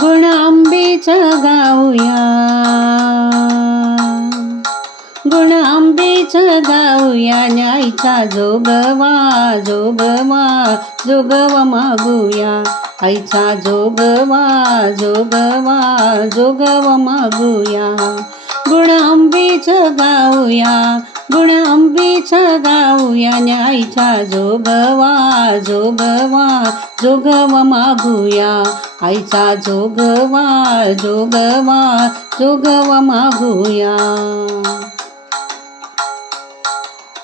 गुण आंबेचं गाऊया गुण आंबेचं गाऊया न्यायचा जोगवा जोगवा जोगवा मागूया. आईचा जोगवा जोगवा जोगवा मागूया. गुण आंबेचं गाऊया गुण अंबीचा गाऊया न्यायचा जोगवा जोगवा जोगवा मागूया. आईचा जोगवा जोगवा गव मागूया.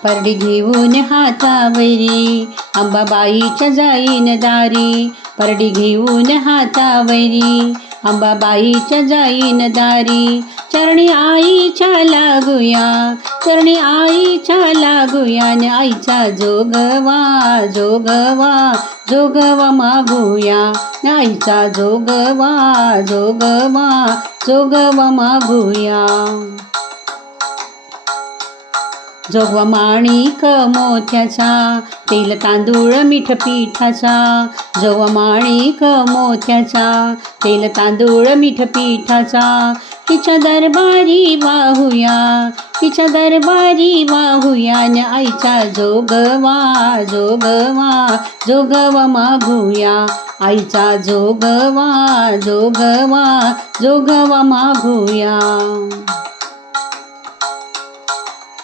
परडी घेऊन हातावरी अंबाबाईच्या जाईन दारी. परडी घेऊन हातावरी अंबाबाईच्या जाईन दारी. चरणी आईच्या लागूया चरणी आईच्या लागूया न आईचा जोगवा जोगवा जोगवा मागूया. आईचा जोगवा जोगवा जोगवा मागूया. जोगवा माणिक मोत्याचा तेल तांदूळ मीठ पिठाचा जोगवा माणिक मोत्याचा तेल तांदूळ मीठ पिठाचा तिच्या दरबारी वाहूया तिच्या दरबारी वाहूया न आईचा जोगवा जोगवा जोगवा मागूया. आईचा जोगवा जोगवा जोगवा मागूया.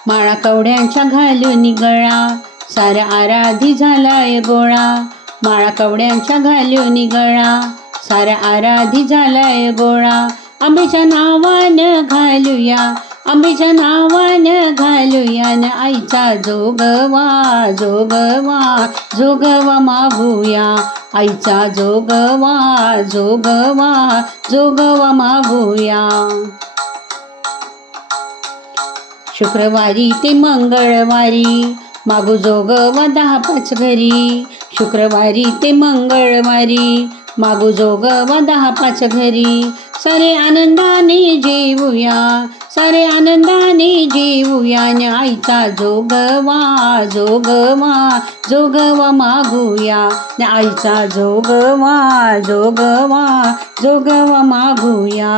माळा कवड्यांच्या घालून गळा सारा आराधी झालाय गोळा. माळा कवड्यांच्या घालून गळा सारा आराधी झालाय गोळा. आंबेच्या नावानं घालूया आंबेच्या नावान घालूया. न आईचा जोगवा जोगवा जोगवा मागूया. आईचा जोगवा जोगवा जोगवा मागूया. शुक्रवारी ते मंगळवारी मागू जोगवा दहा पाच घरी. शुक्रवारी ते मंगळवारी मागू जोगवा दहा पाच घरी. सारे आनंदाने जेवूया सारे आनंदाने जेवूया न आईचा जोगवा जोगवा जोगवा मागूया न आईचा जोगवा जोगवा जोगवा मागूया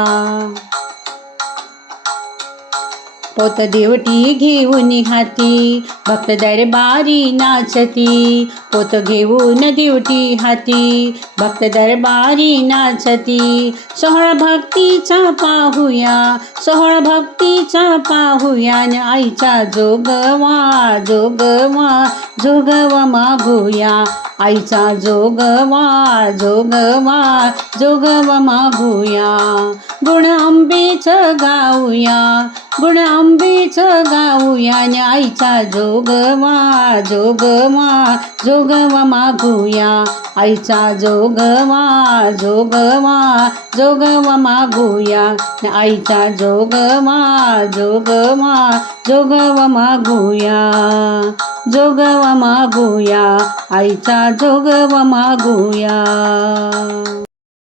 पोत देवटी घेऊन हाती. भक्त दरबारी नाचती. पोत घेऊन देवटी हाती. भक्त दरबारी नाचती. सोहळा भक्तीचा पाहूया. सोहळा भक्तीचा पाहूया. न आईचा जोगवा जोगवा जोगवा मागूया. आईचा जोगवा जोगवा जोगवा मागूया. गुण आंबेचं गाऊया. गुण आंबेचं गाऊया न आईचा जोगवा जोगवा जोगवा मागूया. आईचा जोगवा जोगवा जोगवा मागूया. आईचा जोगवा जोगवा जोगवा मागूया. जोगवा मागूया. आईचा जोगवा मागूया.